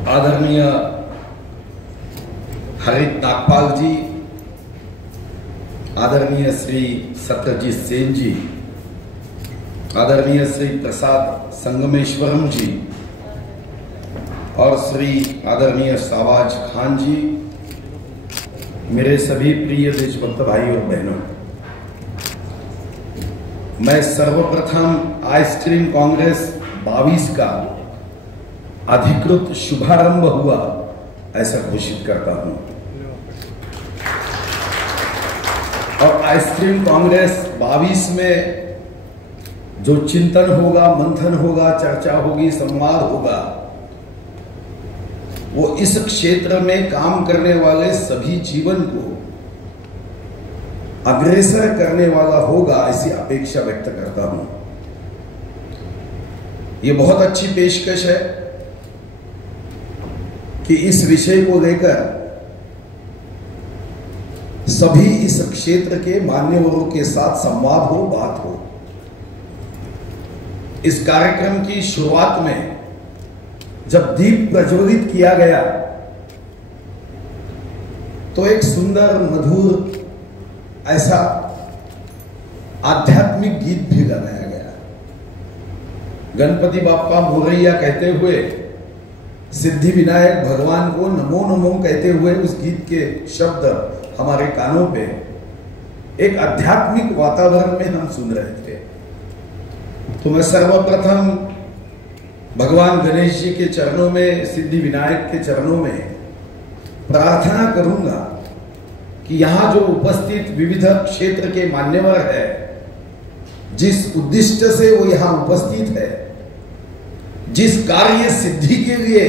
आदरणीय हरित नागपाल जी, आदरणीय श्री सत्यजीत सेन जी, आदरणीय श्री प्रसाद संगमेश्वरम जी और श्री आदरणीय शाहबाज खान जी, मेरे सभी प्रिय देशभक्त भाई और बहनों, मैं सर्वप्रथम आइसक्रीम कांग्रेस 22 का अधिकृत शुभारंभ हुआ ऐसा घोषित करता हूं। और आइसक्रीम कांग्रेस 22 में जो चिंतन होगा, मंथन होगा, चर्चा होगी, संवाद होगा, वो इस क्षेत्र में काम करने वाले सभी जीवन को अग्रसर करने वाला होगा, ऐसी अपेक्षा व्यक्त करता हूं। ये बहुत अच्छी पेशकश है कि इस विषय को लेकर सभी इस क्षेत्र के मान्यवरों के साथ संवाद हो, बात हो। इस कार्यक्रम की शुरुआत में जब दीप प्रज्वलित किया गया तो एक सुंदर मधुर ऐसा आध्यात्मिक गीत भी गाया गया। गणपति बाप्पा मोरैया कहते हुए, सिद्धि विनायक भगवान को नमो नमो कहते हुए उस गीत के शब्द हमारे कानों पे एक आध्यात्मिक वातावरण में हम सुन रहे थे। तो मैं सर्वप्रथम भगवान गणेश जी के चरणों में, सिद्धि विनायक के चरणों में प्रार्थना करूंगा कि यहां जो उपस्थित विविध क्षेत्र के मान्यवर है, जिस उद्देश्य से वो यहां उपस्थित है, जिस कार्य सिद्धि के लिए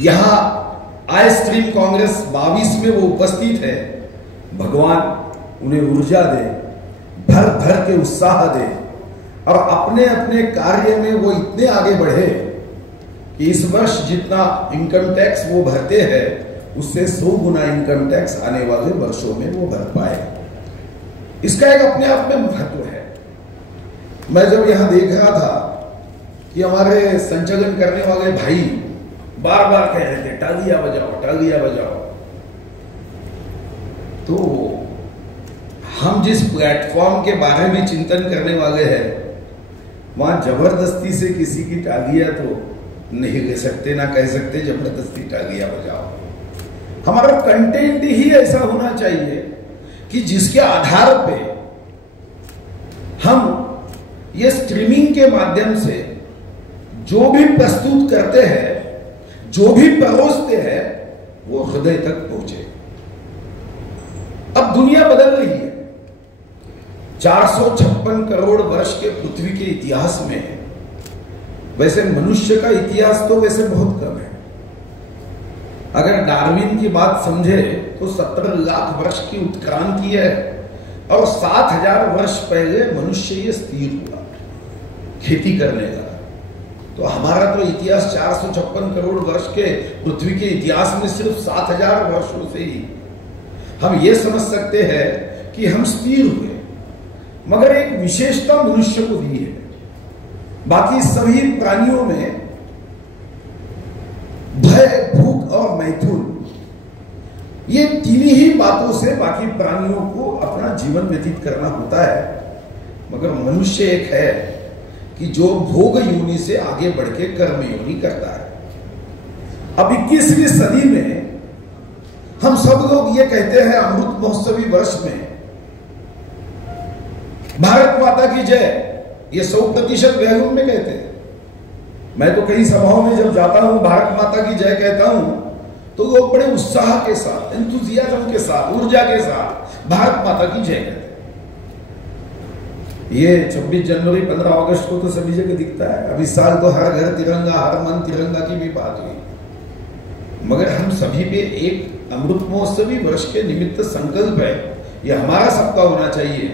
यहां आइसक्रीम कांग्रेस 22 में वो उपस्थित है, भगवान उन्हें ऊर्जा दे, भर भर के उत्साह दे और अपने अपने कार्य में वो इतने आगे बढ़े कि इस वर्ष जितना इनकम टैक्स वो भरते हैं उससे 100 गुना इनकम टैक्स आने वाले वर्षों में वो भर पाए। इसका एक अपने आप में महत्व है। मैं जब यहां देख रहा था कि हमारे संचालन करने वाले भाई बार बार कह रहे थे तालियां बजाओ, तालियां बजाओ, तो हम जिस प्लेटफॉर्म के बारे में चिंतन करने वाले हैं वहां जबरदस्ती से किसी की तालियां तो नहीं ले सकते, ना कह सकते जबरदस्ती तालियां बजाओ। हमारा कंटेंट ही ऐसा होना चाहिए कि जिसके आधार पे हम ये स्ट्रीमिंग के माध्यम से जो भी प्रस्तुत करते हैं, जो भी परोसते हैं, वो हृदय तक पहुंचे। अब दुनिया बदल रही है। 456 करोड़ वर्ष के पृथ्वी के इतिहास में वैसे मनुष्य का इतिहास तो वैसे बहुत कम है। अगर डार्विन की बात समझे तो 17 लाख वर्ष की उत्क्रांति है और 7000 वर्ष पहले मनुष्य ये स्थिर हुआ खेती करने लगा। तो हमारा तो इतिहास 456 करोड़ वर्ष के पृथ्वी के इतिहास में सिर्फ 7000 वर्षों से ही हम ये समझ सकते हैं कि हम स्थिर हुए। मगर एक विशेषता मनुष्य को दी है। बाकी सभी प्राणियों में भय, भूख और मैथुन, ये तीन ही बातों से बाकी प्राणियों को अपना जीवन व्यतीत करना होता है। मगर मनुष्य एक है कि जो भोग योनि से आगे बढ़ के कर्म योनि करता है। अब 21वीं सदी में हम सब लोग ये कहते हैं अमृत महोत्सवी वर्ष में भारत माता की जय, ये 100% वैल्यूम में कहते हैं। मैं तो कई सभाओं में जब जाता हूं भारत माता की जय कहता हूं तो लोग बड़े उत्साह के साथ, एंथुसियाज्म के साथ, ऊर्जा के साथ भारत माता की जय कहते हैं। ये 26 जनवरी 15 अगस्त को तो सभी जगह दिखता है। अब इस साल तो हर घर तिरंगा, हर मन तिरंगा की भी बात हुई। मगर हम सभी पे एक अमृत महोत्सवी वर्ष के निमित्त संकल्प है, ये हमारा सबका होना चाहिए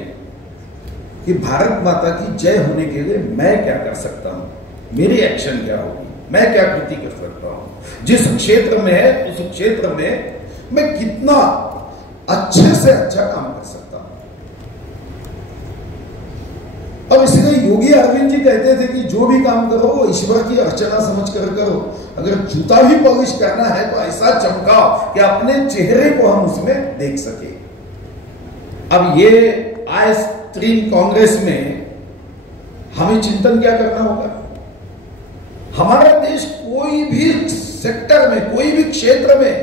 कि भारत माता की जय होने के लिए मैं क्या कर सकता हूं, मेरी एक्शन क्या होगी, मैं क्या कृति कर सकता हूं, जिस क्षेत्र में है उस क्षेत्र में मैं कितना अच्छे से अच्छा काम कर सकता हूं। अब इसलिए योगी अरविंद जी कहते थे कि जो भी काम करो वो ईश्वर की अर्चना समझ कर करो अगर जूता भी पॉलिश करना है तो ऐसा चमकाओ कि अपने चेहरे को हम उसमें देख सके। अब ये आय स्ट्रीम कांग्रेस में हमें चिंतन क्या करना होगा? हमारा देश कोई भी सेक्टर में, कोई भी क्षेत्र में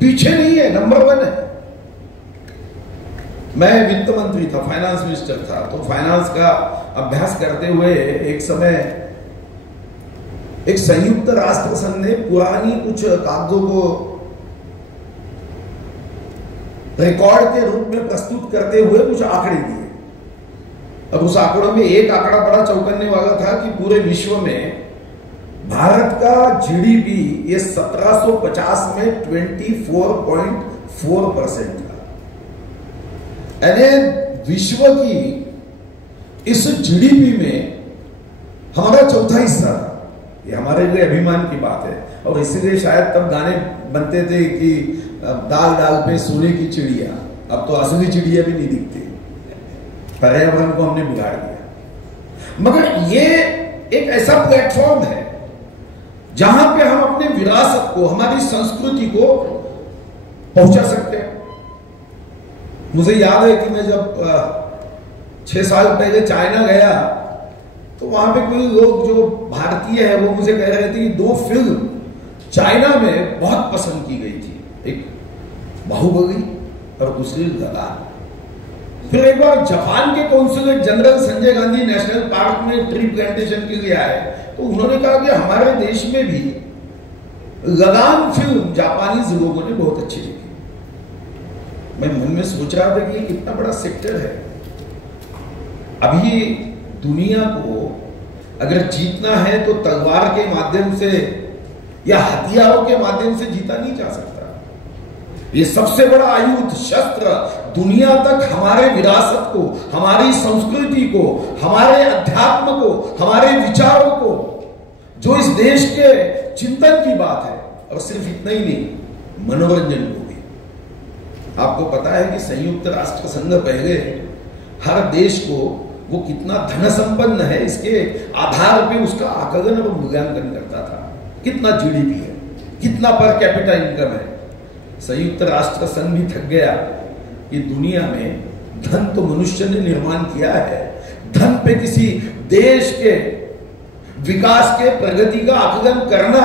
पीछे नहीं है, नंबर 1 है। मैं वित्त मंत्री था, फाइनेंस मिनिस्टर था, तो फाइनेंस का अभ्यास करते हुए एक समय एक संयुक्त राष्ट्र संघ ने पुरानी कुछ कागजों को रिकॉर्ड के रूप में प्रस्तुत करते हुए कुछ आंकड़े दिए। अब उस आंकड़ों में एक आंकड़ा बड़ा चौंकाने वाला था कि पूरे विश्व में भारत का जीडीपी ये 1750 में 24.4% था। यानी विश्व की इस जीडीपी में हमारा चौथा हिस्सा था। ये हमारे लिए अभिमान की बात है, और इसीलिए शायद तब गाने बनते थे कि दाल दाल पे सोने की चिड़िया। अब तो असली चिड़िया भी नहीं दिखती, पर्यावरण को हमने बिगाड़ दिया। मगर ये एक ऐसा प्लेटफॉर्म है जहां पे हम अपने विरासत को, हमारी संस्कृति को पहुंचा सकते हैं। मुझे याद है कि मैं जब 6 साल पहले चाइना गया तो वहां पे कोई लोग जो भारतीय है वो मुझे कह रहे थे कि 2 फिल्म चाइना में बहुत पसंद की गई थी, एक बाहुबली और दूसरी लगान। फिर एक बार जापान के consulate general Sanjay Gandhi national park में ट्री प्लांटेशन के लिए आए तो उन्होंने कहा कि हमारे देश में भी लगान फिल्म जापानीज लोगों ने बहुत अच्छी लिखी। मैं मन में सोच रहा था कि ये कितना बड़ा सेक्टर है। अभी दुनिया को अगर जीतना है तो तलवार के माध्यम से या हथियारों के माध्यम से जीता नहीं जा सकता। ये सबसे बड़ा आयुध, शस्त्र दुनिया तक हमारे विरासत को, हमारी संस्कृति को, हमारे अध्यात्म को, हमारे विचारों को, जो इस देश के चिंतन की बात है, और सिर्फ इतना ही नहीं, मनोरंजन को भी। आपको पता है कि संयुक्त राष्ट्र संघ पहले हर देश को वो कितना धन संपन्न है इसके आधार पे उसका आकलन और मूल्यांकन करता था। कितना जीडीपी है, कितना पर कैपिटा इनकम है। संयुक्त राष्ट्र संघ भी थक गया कि दुनिया में धन तो मनुष्य ने निर्माण किया है, धन पे किसी देश के विकास के, प्रगति का आकलन करना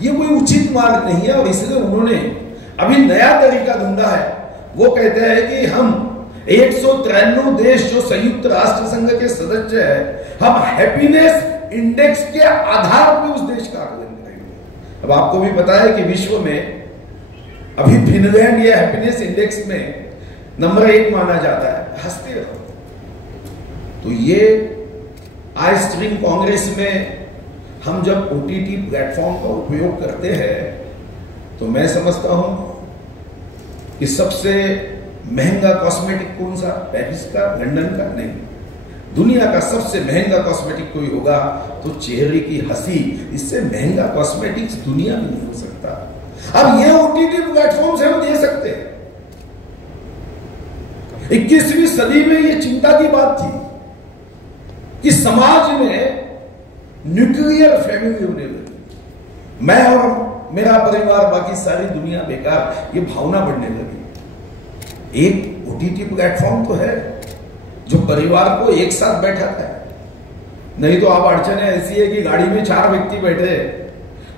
ये कोई उचित मार्ग नहीं है। और इसलिए उन्होंने अभी नया तरीका ढूंढा है। वो कहते हैं कि हम 193 देश जो संयुक्त राष्ट्र संघ के सदस्य है, हम हैप्पीनेस इंडेक्स के आधार पर उस देश का आकलन करेंगे। अब आपको भी पता है कि विश्व में अभी फिनलैंड ये हैप्पीनेस इंडेक्स में नंबर 1 माना जाता है। हंसते रहो। तो ये आय स्ट्रीम कांग्रेस में हम जब ओटीटी प्लेटफॉर्म का उपयोग करते हैं तो मैं समझता हूं कि सबसे महंगा कॉस्मेटिक कौन सा? पेरिस का, लंदन का? नहीं, दुनिया का सबसे महंगा कॉस्मेटिक कोई होगा तो चेहरे की हंसी। इससे महंगा कॉस्मेटिक्स दुनिया में नहीं हो सकता। अब ये ओटीटी प्लेटफॉर्म से हम दे सकते हैं। 21वीं सदी में ये चिंता की बात थी कि समाज में न्यूक्लियर फैमिली होने लगी, मैं और मेरा परिवार, बाकी सारी दुनिया बेकार, ये भावना बढ़ने लगी। एक ओटीटी प्लेटफॉर्म तो है जो परिवार को एक साथ बैठाता है। नहीं तो आप अड़चने ऐसी है कि गाड़ी में 4 व्यक्ति बैठे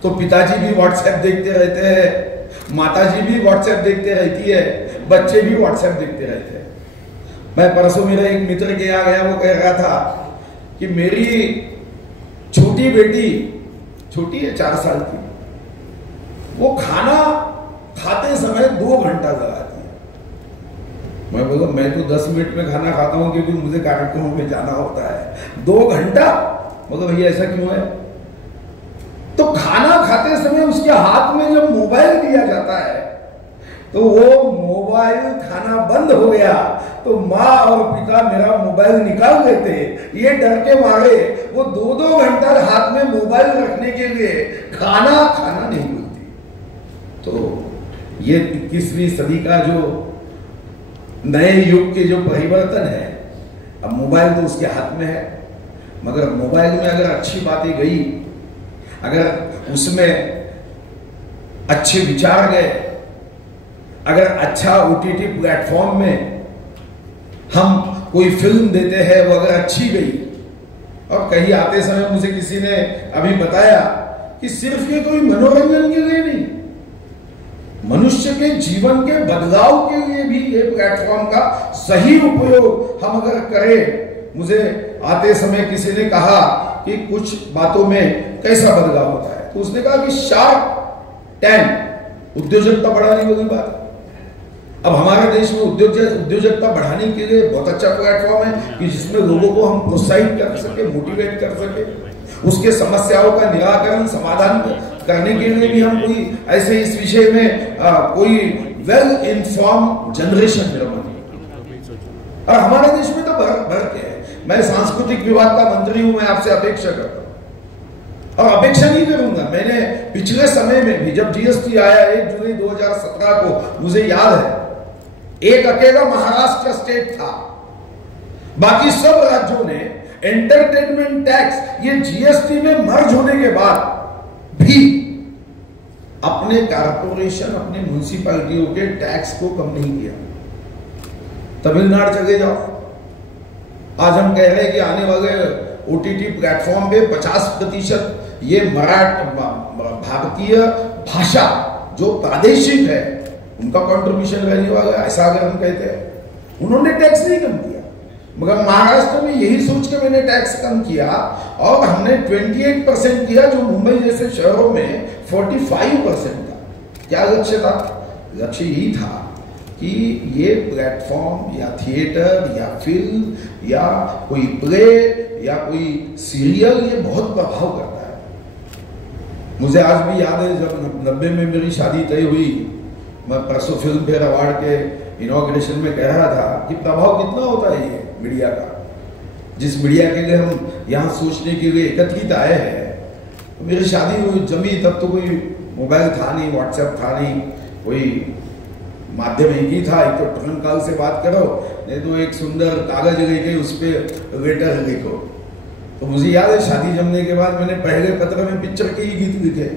तो पिताजी भी व्हाट्सएप देखते रहते हैं, माताजी भी व्हाट्सएप देखते रहती है, बच्चे भी व्हाट्सएप देखते रहते हैं। मैं परसों मेरा एक मित्र के यहाँ गया, वो कह रहा था कि मेरी छोटी बेटी, छोटी है 4 साल की, वो खाना खाते समय 2 घंटा लगाती है। मैं बोला मैं तो 10 मिनट में खाना खाता हूं क्योंकि मुझे कार्यक्रमों में जाना होता है। 2 घंटा? मतलब भैया ऐसा क्यों है? तो खाना खाते समय उसके हाथ में जब मोबाइल दिया जाता है तो वो मोबाइल, खाना बंद हो गया तो माँ और पिता मेरा मोबाइल निकाल लेते, ये डर के मारे वो 2-2 घंटा हाथ में मोबाइल रखने के लिए खाना नहीं मिलती। तो ये 21वीं सदी का जो नए युग के जो परिवर्तन है, अब मोबाइल तो उसके हाथ में है, मगर मोबाइल में अगर अच्छी बातें गई, अगर उसमें अच्छे विचार गए। अगर अच्छा ओटीटी प्लेटफॉर्म में हम कोई फिल्म देते हैं, वो अगर अच्छी गई, और कहीं आते समय मुझे किसी ने अभी बताया कि सिर्फ ये कोई मनोरंजन के लिए नहीं, मनुष्य के जीवन के बदलाव के लिए भी ये प्लेटफॉर्म का सही उपयोग हम अगर करें। मुझे आते समय किसी ने कहा कि कुछ बातों में कैसा बदलाव होता है, तो उसने कहा कि शार्क टैंक उद्योजकता बढ़ाने वाली बात। अब हमारे देश में उद्योजकता बढ़ाने के लिए बहुत अच्छा प्लेटफॉर्म है कि जिसमें लोगों को हम प्रोत्साहित कर सके, मोटिवेट कर सके, उसके समस्याओं का निराकरण समाधान करने के लिए भी हम कोई ऐसे इस विषय में कोई वेल इन्फॉर्म जनरेशन निर्माण। और हमारे देश में तो भर के है। मैं सांस्कृतिक विभाग का मंत्री हूं, मैं आपसे अपेक्षा करता हूं और अपेक्षा नहीं करूंगा। मैंने पिछले समय में भी जब जीएसटी आया 1 जुलाई 2017 को, मुझे याद है एक अकेला महाराष्ट्र स्टेट था, बाकी सब राज्यों ने एंटरटेनमेंट टैक्स ये जीएसटी में मर्ज होने के बाद भी अपने कारपोरेशन, अपने म्युनिसिपैलिटियों के टैक्स को कम नहीं किया। तमिलनाडु चले जाओ, आज हम कह रहे हैं कि आने वाले ओटीटी प्लेटफॉर्म पे 50% ये भारतीय भाषा जो प्रादेशिक है उनका कंट्रीब्यूशन रहने वाला है, ऐसा अगर हम कहते हैं। उन्होंने टैक्स नहीं कम किया, मगर महाराष्ट्र में यही सोच के मैंने टैक्स कम किया और हमने 28% किया, जो मुंबई जैसे शहरों में 45% था। क्या लक्ष्य था? लक्ष्य यही था कि ये प्लेटफॉर्म या थिएटर या फिल्म या कोई प्ले या कोई सीरियल ये बहुत प्रभाव करता है। मुझे आज भी याद है जब 90 में मेरी शादी तय हुई, मैं परसों फिल्म फेयर अवार्ड के इनॉग्रेशन में कह रहा था कि प्रभाव कितना होता है ये मीडिया का। जिस मीडिया के लिए हम यहाँ सोचने के लिए एकत्रित आए हैं, तो मेरी शादी हुई जमी तब तो कोई मोबाइल था नहीं, व्हाट्सएप था नहीं, कोई माध्यम एक ही था। एक तो ट्रंक कॉल से बात करो, नहीं तो एक सुंदर कागज लेके उस पर लेटर लिखो। तो मुझे याद है शादी जमने के बाद मैंने पहले पत्र में पिक्चर के ही गीत लिखे,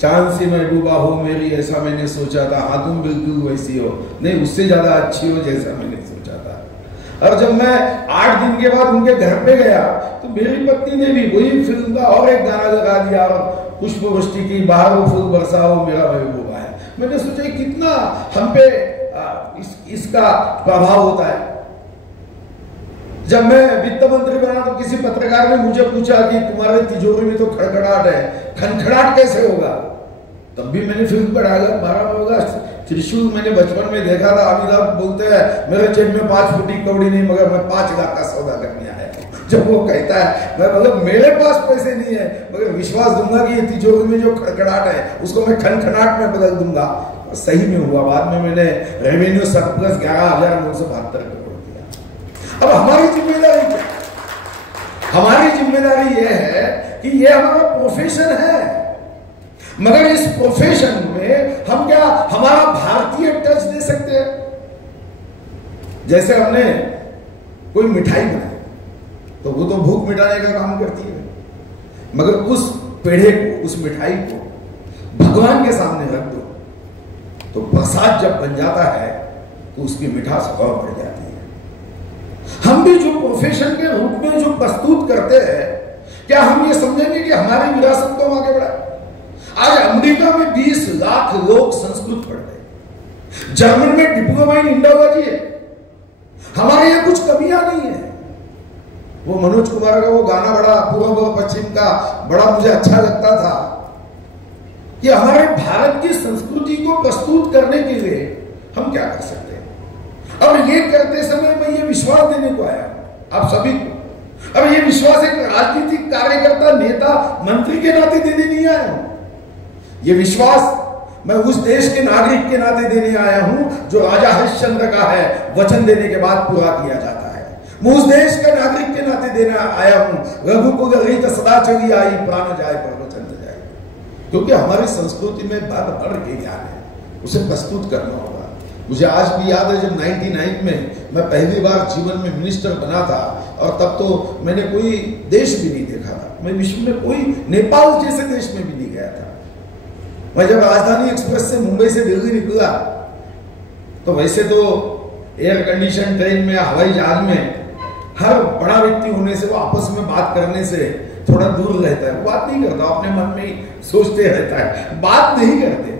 चांद सी महबूबा हो मेरी ऐसा मैंने सोचा था, हाँ तुम बिल्कुल वैसी हो, नहीं उससे ज्यादा अच्छी हो जैसा मैंने सोचा था। और जब मैं 8 दिन के बाद उनके घर पे गया तो मेरी पत्नी ने भी वही फिल्म का और एक गाना लगा दिया, और पुष्प वृष्टि की बाहर वो फूल बरसाओ मेरा महबूबा है। मैंने सोचा कितना हम पे इसका प्रभाव होता है। जब मैं वित्त मंत्री बना तो किसी पत्रकार ने मुझे पूछा कि तुम्हारे तिजोरी में तो खड़खड़ाहट है, खनखड़ाहट कैसे होगा? तब भी मैंने फिल्म पर डाला 12 होगा त्रिशूल। मैंने बचपन में देखा था, अमिताभ बोलते हैं मेरे जेब में 5 फुटी कौड़ी नहीं, मगर मैं 5 लाख का सौदा करने आया। जब वो कहता है मैं मतलब मेरे पास पैसे नहीं है, मगर विश्वास दूंगा कि ये तिजोरी में जो खड़खड़ाहट है उसको मैं खनखड़ाहट में बदल दूंगा। सही में हुआ। बाद में मैंने रेवेन्यू सरप्लस 11,972 करोड़ दिया। अब हमारी जिम्मेदारी क्या? हमारी जिम्मेदारी यह है कि ये हमारा प्रोफेशन है, मगर इस प्रोफेशन में हम क्या हमारा भारतीय टच दे सकते हैं? जैसे हमने कोई मिठाई बनाई तो वो तो भूख मिटाने का काम करती है, मगर उस पेड़े को, उस मिठाई को भगवान के सामने रख दो तो प्रसाद जब बन जाता है तो उसकी मिठास और बढ़ जाती है। हम भी जो प्रोफेशन के रूप में जो प्रस्तुत करते हैं, क्या हम ये समझेंगे कि हमारी विरासत को हम आगे बढ़ाए? आज अमेरिका में 20 लाख लोग संस्कृत पढ़ रहे, जर्मन में डिप्लोमा इन इंडोलॉजी है। हमारे यहाँ कुछ कमियां नहीं है। वो मनोज कुमार का वो गाना बड़ा पूर्व और पश्चिम का बड़ा मुझे अच्छा लगता था कि हमारे भारत की संस्कृति को प्रस्तुत करने के लिए हम क्या कर सकते हैं। और ये करते समय मैं ये विश्वास देने को आया आप सभी को। अब ये विश्वास एक राजनीतिक कार्यकर्ता, नेता, मंत्री के नाते देने नहीं आया हूं। ये विश्वास मैं उस देश के नागरिक के नाते देने आया हूं जो राजा हरिश्चंद्र का है, वचन देने के बाद पूरा किया जाता है। मैं उस देश का नागरिक के नाते देने आया हूं, रघुकुल रीत सदा चली आई, प्राण जाए पर वचन न जाए। क्योंकि हमारी संस्कृति में भर के ज्ञान है, उसे प्रस्तुत करना होगा। मुझे आज भी याद है जब 99 में मैं पहली बार जीवन में मिनिस्टर बना था, और तब तो मैंने कोई देश भी नहीं देखा था। मैं विश्व में कोई, नेपाल जैसे देश में भी नहीं गया था। मैं जब राजधानी एक्सप्रेस से मुंबई से दिल्ली निकला तो वैसे तो एयर कंडीशन ट्रेन में, हवाई जहाज में हर बड़ा व्यक्ति होने से वो आपस में बात करने से थोड़ा दूर रहता है, वो बात नहीं करता, अपने मन में ही सोचते रहता है, बात नहीं करते।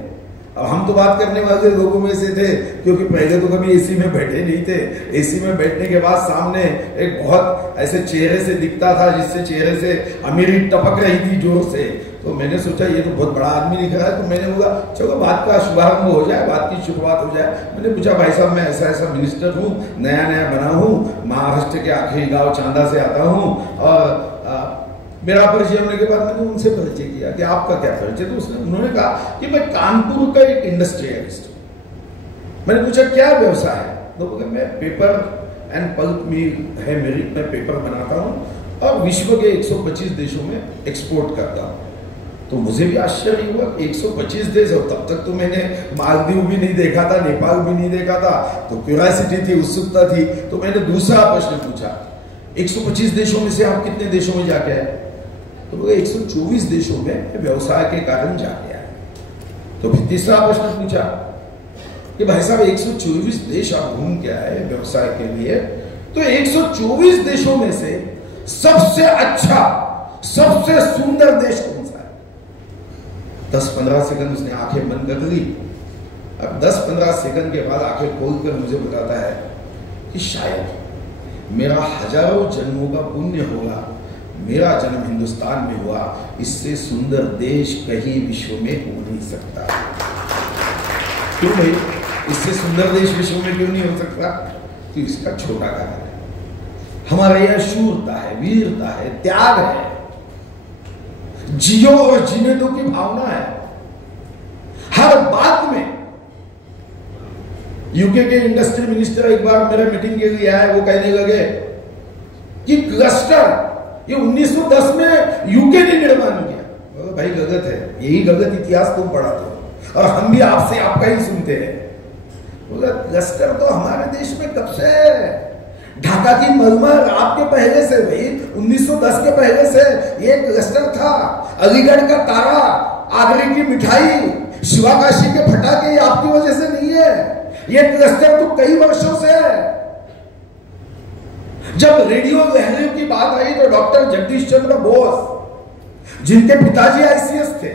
अब हम तो बात करने वाले लोगों में से थे, क्योंकि पहले तो कभी एसी में बैठे नहीं थे। एसी में बैठने के बाद सामने एक बहुत ऐसे चेहरे से दिखता था जिससे चेहरे से अमीरी टपक रही थी जोर से। तो मैंने सोचा ये तो बहुत बड़ा आदमी दिख रहा है, तो मैंने बोला चलो बात का शुभारंभ हो जाए, बात की शुरुआत हो जाए। मैंने पूछा भाई साहब मैं ऐसा ऐसा मिनिस्टर हूँ, नया नया बना हूँ, महाराष्ट्र के आखिरी गाँव चांदा से आता हूँ, और मेरा परिचय होने के बाद मैंने उनसे परिचय किया कि आपका क्या परिचय, तो उन्होंने कहा कि मैं कानपुर का एक इंडस्ट्रियलिस्ट हूं। मैंने पूछा क्या व्यवसाय है, तो बोले मैं पेपर एंड पल्प मिल है मेरी, मैं पेपर बनाता हूं और विश्व के 125 देशों में एक्सपोर्ट करता हूं। तो मुझे भी आश्चर्य हुआ, 125 देश, और तब तक तो मैंने मालदीव भी नहीं देखा था, नेपाल भी नहीं देखा था, तो क्यूरियोसिटी थी, उत्सुकता थी। तो मैंने दूसरा प्रश्न पूछा, 125 देशों में से आप कितने देशों में जाके आए? तो बोले 124 देशों में व्यवसाय के कारण जाके आए। तो फिर तीसरा प्रश्न पूछा कि भाई साहब 124 देश आप घूम के आए व्यवसाय के लिए, तो 124 देशों में से सबसे अच्छा, सबसे सुंदर देश कौन सा है? 10-15 सेकंड उसने आंखें बंद कर ली। अब 10-15 सेकंड के बाद आंखें खोलकर मुझे बताता है कि शायद मेरा हजारों जन्मों का पुण्य होगा, मेरा जन्म हिंदुस्तान में हुआ, इससे सुंदर देश कहीं विश्व में हो नहीं सकता। क्यों भाई? इससे सुंदर देश विश्व में क्यों नहीं हो सकता? तो इसका छोटा कारण है, हमारे यह शूरता है, वीरता है, त्याग है, जियो और जीने दो की भावना है। हर बात में यूके के इंडस्ट्री मिनिस्टर एक बार मेरे मीटिंग के लिए आए, वो कहने लगे कि क्लस्टर ये 1910 में यूके ने निर्माण किया। भाई गलत है, यही गलत इतिहास तुम पढ़ाते हो और हम भी आपसे आपका ही सुनते हैं। बोला क्लस्टर तो हमारे देश में कब से, ढाका की मलमल आपके पहले से, भाई 1910 के पहले से ये क्लस्टर था। अलीगढ़ का तारा, आगरे की मिठाई, शिवाकाशी के फटाके ये आपकी वजह से नहीं है, ये क्लस्टर तो कई वर्षों से है। जब रेडियो लहरियों की बात आई तो डॉक्टर जगदीश चंद्र बोस, जिनके पिताजी आईसीएस थे,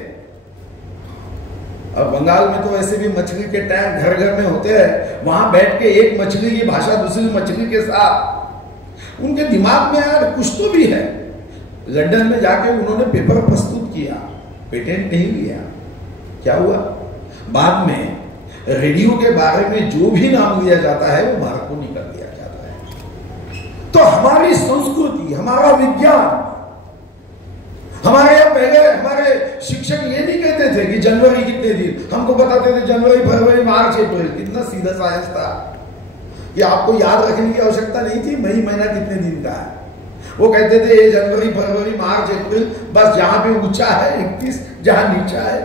और बंगाल में तो वैसे भी मछली के टैंक घर घर में होते हैं, वहां बैठ के एक मछली की भाषा दूसरी मछली के साथ, उनके दिमाग में यार कुछ तो भी है। लंदन में जाके उन्होंने पेपर प्रस्तुत किया, पेटेंट नहीं लिया। क्या हुआ? बाद में रेडियो के बारे में जो भी नाम लिया जाता है वो भारत को निकल दिया जाता है। तो हमारी संस्कृति, हमारा विज्ञान, हमारे यहाँ पहले हमारे शिक्षक ये नहीं कहते थे कि जनवरी कितने दिन, हमको बताते थे जनवरी, फरवरी, मार्च, अप्रैल। कितना सीधा साइंस था कि आपको याद रखने की आवश्यकता नहीं थी मई महीना कितने दिन का है। वो कहते थे ये जनवरी, फरवरी, मार्च, अप्रैल, बस जहां पे ऊंचा है 31, जहां नीचा है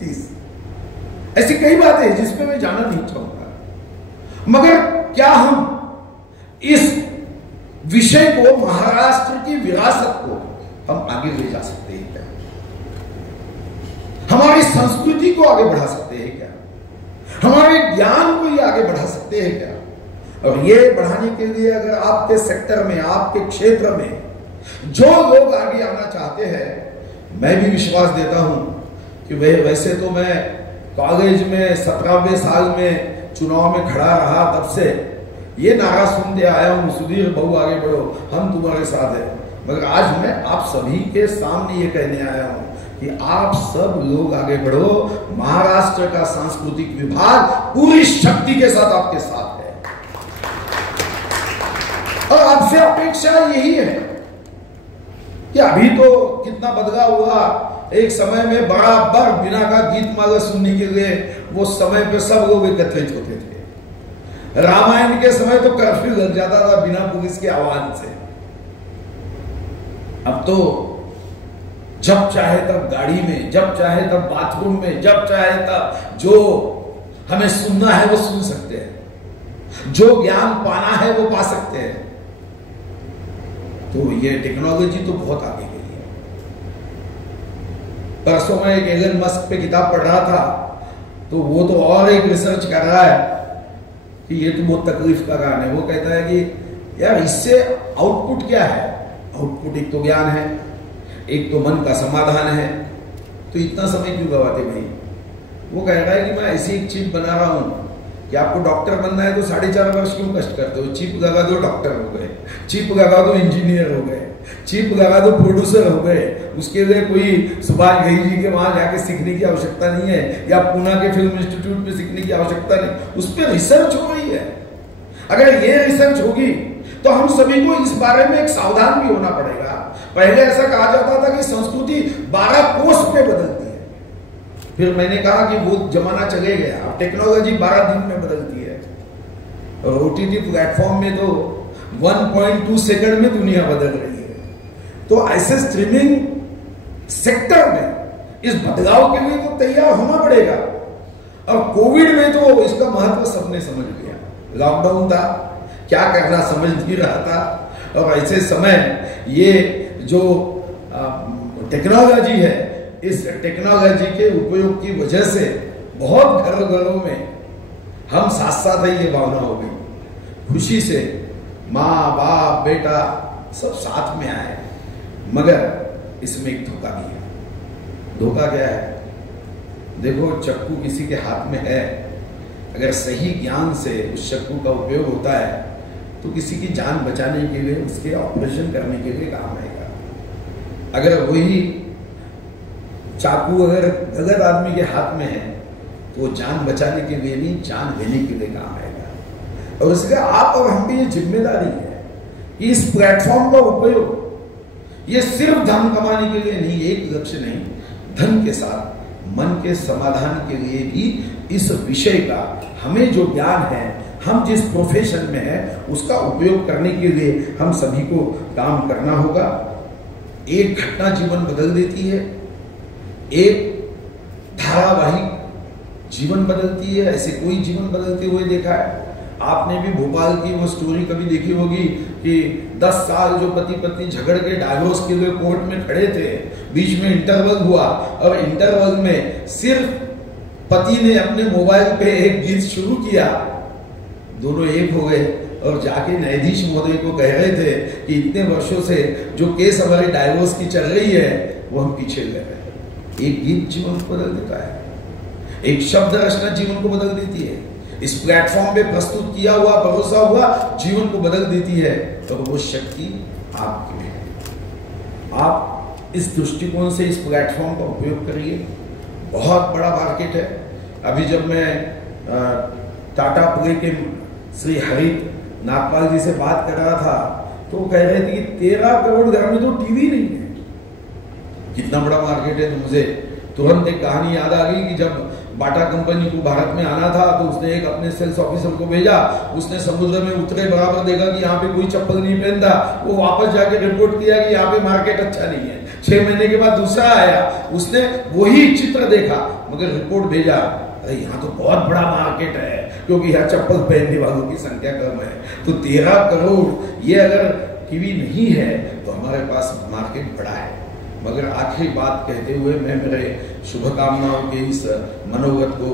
30। ऐसी कई बातें जिसपे मैं जाना नहीं चाहूंगा, मगर क्या हम इस विषय को, महाराष्ट्र की विरासत को हम आगे ले जा सकते हैं क्या? हमारी संस्कृति को आगे बढ़ा सकते हैं क्या? हमारे ज्ञान को ये आगे बढ़ा सकते हैं क्या? और ये बढ़ाने के लिए अगर आपके सेक्टर में, आपके क्षेत्र में जो लोग आगे आना चाहते हैं, मैं भी विश्वास देता हूं कि वैसे तो मैं कॉलेज में 17वें साल में चुनाव में खड़ा रहा, तब से ये नारा सुनते आया हूं, सुधीर बहु आगे बढ़ो, हम तुम्हारे साथ हैं। मगर आज मैं आप सभी के सामने ये कहने आया हूं कि आप सब लोग आगे बढ़ो। महाराष्ट्र का सांस्कृतिक विभाग पूरी शक्ति के साथ आपके साथ है और आपसे अपेक्षा यही है कि अभी तो कितना बदलाव हुआ। एक समय में बराबर बिना का गीत माला सुनने के लिए वो समय पे सब लोग एकत्रित होते थे। रामायण के समय तो कर्फ्यू लग जाता था बिना पुलिस के आवाज से। अब तो जब चाहे तब गाड़ी में, जब चाहे तब बाथरूम में, जब चाहे तब जो हमें सुनना है वो सुन सकते हैं, जो ज्ञान पाना है वो पा सकते हैं। तो ये टेक्नोलॉजी तो बहुत आगे गई है। परसों मैं एक एलन मस्क पे किताब पढ़ रहा था, तो वो तो और एक रिसर्च कर रहा है कि ये तो बहुत तकलीफ का कारण है। वो कहता है कि यार इससे आउटपुट क्या है? आउटपुट एक तो ज्ञान है, एक तो मन का समाधान है, तो इतना समय क्यों गवाते भाई? वो कह रहा है कि मैं ऐसी एक चिप बना रहा हूं कि आपको डॉक्टर बनना है तो 4.5 वर्ष क्यों कष्ट करते हो? चिप लगा दो डॉक्टर हो गए, चिप लगा दो इंजीनियर हो गए, चिप लगा दो प्रोड्यूसर हो गए। उसके लिए कोई सुभाष घई जी के वहां जाके सीखने की आवश्यकता नहीं है, या पूना के फिल्म इंस्टीट्यूट में सीखने की आवश्यकता नहीं। उस पर रिसर्च हो रही है। अगर ये रिसर्च होगी तो हम सभी को इस बारे में एक सावधान भी होना पड़ेगा। पहले ऐसा कहा जाता था कि संस्कृति 12 कोस पे बदलती है, फिर मैंने कहा कि वो जमाना चले गया, अब टेक्नोलॉजी 12 दिन में बदलती है। और ओटीटी प्लेटफॉर्म में तो 1.2 सेकंड में दुनिया बदल रही है। तो ऐसे स्ट्रीमिंग सेक्टर में इस बदलाव के लिए तो तैयार होना पड़ेगा। और कोविड में तो इसका महत्व सबने समझ लिया। लॉकडाउन था, क्या करना समझ नहीं रहा था, और ऐसे समय ये जो टेक्नोलॉजी है, इस टेक्नोलॉजी के उपयोग की वजह से बहुत घरों में हम साथ साथ ही ये भावना हो गई, खुशी से माँ बाप बेटा सब साथ में आए। मगर इसमें एक धोखा भी है। धोखा क्या है? देखो, चक्कू किसी के हाथ में है, अगर सही ज्ञान से उस चक्कू का उपयोग होता है तो किसी की जान बचाने के लिए, उसके ऑपरेशन करने के लिए काम आएगा। अगर वही चाकू अगर गलत आदमी के हाथ में है तो वो जान बचाने के लिए नहीं, जान लेने के लिए काम आएगा। और इसका आप और हम भी ये जिम्मेदारी है कि इस प्लेटफॉर्म का उपयोग ये सिर्फ धन कमाने के लिए नहीं, एक लक्ष्य नहीं, धन के साथ मन के समाधान के लिए भी इस विषय का हमें जो ज्ञान है, हम जिस प्रोफेशन में है, उसका उपयोग करने के लिए हम सभी को काम करना होगा। एक घटना जीवन बदल देती है, एक धारावाहिक जीवन बदलती है। ऐसे कोई जीवन बदलते हुए देखा है? आपने भी भोपाल की वो स्टोरी कभी देखी होगी कि 10 साल जो पति पत्नी झगड़ के डाइवोर्स के लिए कोर्ट में खड़े थे, बीच में इंटरवल हुआ, और इंटरवल में सिर्फ पति ने अपने मोबाइल पे एक गीत शुरू किया, दोनों एक हो गए और जाके न्यायाधीश महोदय को कह रहे थे कि इतने वर्षों से जो केस हमारे डाइवोर्स की चल रही है वो हम पीछे ले रहे हैं। एक गीत जीवन को बदल देता है, एक शब्द रचना जीवन को बदल देती है, इस प्लेटफॉर्म पे प्रस्तुत किया हुआ, भरोसा हुआ जीवन को बदल देती है। तो वो शक्ति आपके में है। आप इस दृष्टिकोण से इस प्लेटफॉर्म का उपयोग करिए। बहुत बड़ा मार्केट है। अभी जब मैं टाटा प्ले के श्री हरित नागपाल जी से बात कर रहा था तो कह रहे थे कि 13 करोड़ घर में तो टीवी नहीं है। कितना बड़ा मार्केट है। तो मुझे तुरंत एक कहानी याद आ गई कि जब बाटा कंपनी को भारत में आना था तो उसने एक अपने सेल्स ऑफिसर को भेजा, उसने समुद्र में उतरे बराबर देखा कि यहाँ पे कोई चप्पल नहीं पहनता, वो वापस जाके रिपोर्ट किया कि यहाँ पे मार्केट अच्छा नहीं है। 6 महीने के बाद दूसरा आया, उसने वही चित्र देखा मगर रिपोर्ट भेजा, अरे यहाँ तो बहुत बड़ा मार्केट है क्योंकि यहाँ चप्पल पहनने वालों की संख्या कम है। तो 13 करोड़ ये अगर टीवी नहीं है तो हमारे पास मार्केट बड़ा है। मगर आखिरी बात कहते हुए मैं मेरे शुभकामनाओं के इस मनोगत को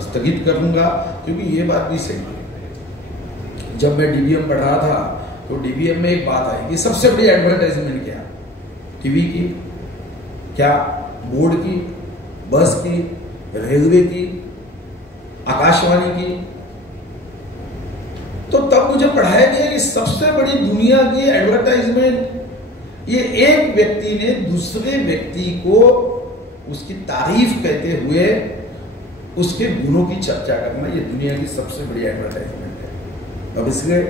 स्थगित करूंगा, क्योंकि ये बात भी सही है। जब मैं डीबीएम पढ़ रहा था तो डीबीएम में एक बात आई कि सबसे बड़ी एडवर्टाइजमेंट क्या, टीवी की क्या, बोर्ड की, बस की, रेलवे की, आकाशवाणी की। तो तब मुझे पढ़ाया गया कि सबसे बड़ी दुनिया की एडवर्टाइजमेंट ये एक व्यक्ति ने दूसरे व्यक्ति को उसकी तारीफ कहते हुए उसके गुणों की चर्चा करना, ये दुनिया की सबसे बड़ी एडवर्टाइजमेंट है। अब इसलिए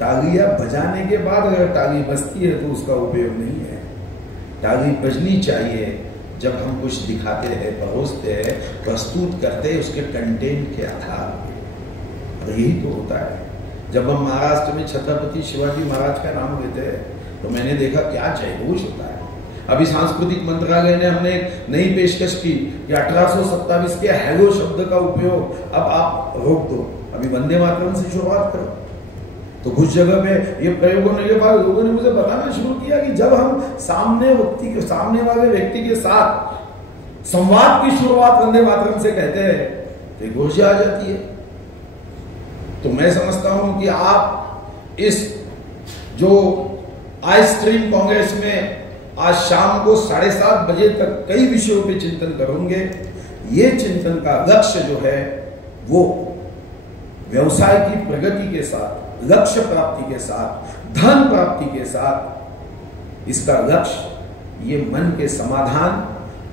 तालियां बजाने के बाद अगर ताली बजती है तो उसका उपयोग नहीं है। ताली बजनी चाहिए जब हम कुछ दिखाते हैं, परोसते हैं, प्रस्तुत करते हैं उसके कंटेंट के आधार पर। यही तो होता है। जब हम महाराष्ट्र में छत्रपति शिवाजी महाराज का नाम लेते हैं तो मैंने देखा क्या जयघोष होता है। अभी सांस्कृतिक मंत्रालय ने हमने एक नई पेशकश की कि 1827 के हेलो शब्द का उपयोग अब आप रोक दो, अभी वंदे मातरम से शुरुआत करो। तो कुछ जगह पे ये प्रयोगों ने, ये बात लोगों ने मुझे बताना शुरू किया कि जब हम सामने वाले व्यक्ति के साथ संवाद की शुरुआत वंदे मातरम से कहते हैं तो घोषी आ जाती है। तो मैं समझता हूं कि आप इस जो आई स्ट्रीम कांग्रेस में आज शाम को 7:30 बजे तक कई विषयों पे चिंतन करेंगे। ये चिंतन का लक्ष्य जो है वो व्यवसाय की प्रगति के साथ, लक्ष्य प्राप्ति के साथ, धन प्राप्ति के साथ, इसका लक्ष्य ये मन के समाधान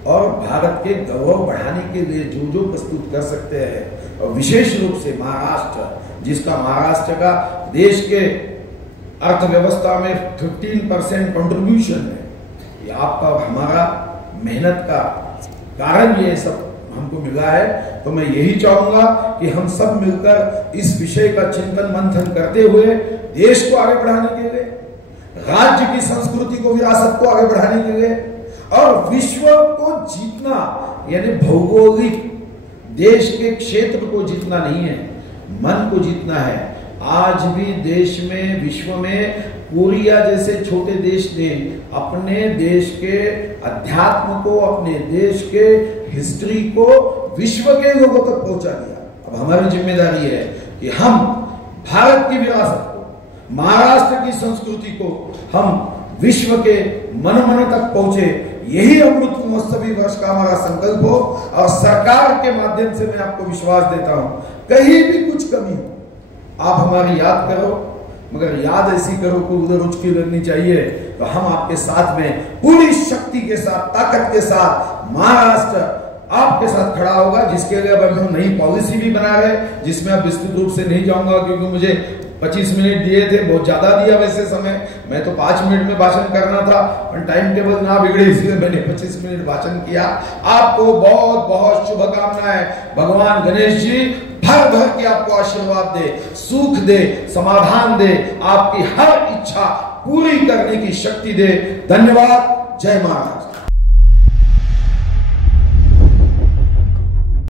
और भारत के गौरव बढ़ाने के लिए जो जो प्रस्तुत कर सकते हैं, और विशेष रूप से महाराष्ट्र, जिसका महाराष्ट्र का देश के अर्थव्यवस्था में 15% कंट्रीब्यूशन है, ये आपका हमारा मेहनत का कारण ये सब हमको मिला है। तो मैं यही चाहूंगा कि हम सब मिलकर इस विषय का चिंतन मंथन करते हुए देश को आगे बढ़ाने के लिए, राज्य की संस्कृति को, विरासत को आगे बढ़ाने के लिए, और विश्व को जीतना, यानी भौगोलिक देश के क्षेत्र को जीतना नहीं है, मन को जीतना है। आज भी देश में, विश्व में कोरिया जैसे छोटे देश ने अपने देश के अध्यात्म को, अपने देश के हिस्ट्री को विश्व के लोगों तक पहुंचा दिया। अब हमारी जिम्मेदारी है कि हम भारत की विरासत को, महाराष्ट्र की संस्कृति को हम विश्व के मन मन तक पहुंचे। यही अमृत महोत्सवी वर्ष का हमारा संकल्प हो। और सरकार के माध्यम से मैं आपको विश्वास देता हूं, कहीं भी कुछ कमी हो आप हमारी याद करो, मगर याद ऐसी करो कि उधर रुचि लगनी चाहिए। तो हम आपके साथ में पूरी शक्ति के साथ, ताकत के साथ, महाराष्ट्र आपके साथ खड़ा होगा, जिसके लिए अब हम नई पॉलिसी भी बना रहे, जिसमें अब विस्तृत रूप से नहीं जाऊंगा क्योंकि मुझे 25 मिनट दिए थे, बहुत ज्यादा दिया वैसे समय। मैं तो 5 मिनट में भाषण करना था, पर टाइम टेबल ना बिगड़े इसलिए मैंने 25 मिनट भाषण किया। आपको बहुत बहुत शुभकामनाएं। भगवान गणेश जी भर भर के आपको आशीर्वाद दे, सुख दे, समाधान दे, आपकी हर इच्छा पूरी करने की शक्ति दे। धन्यवाद। जय महाराज।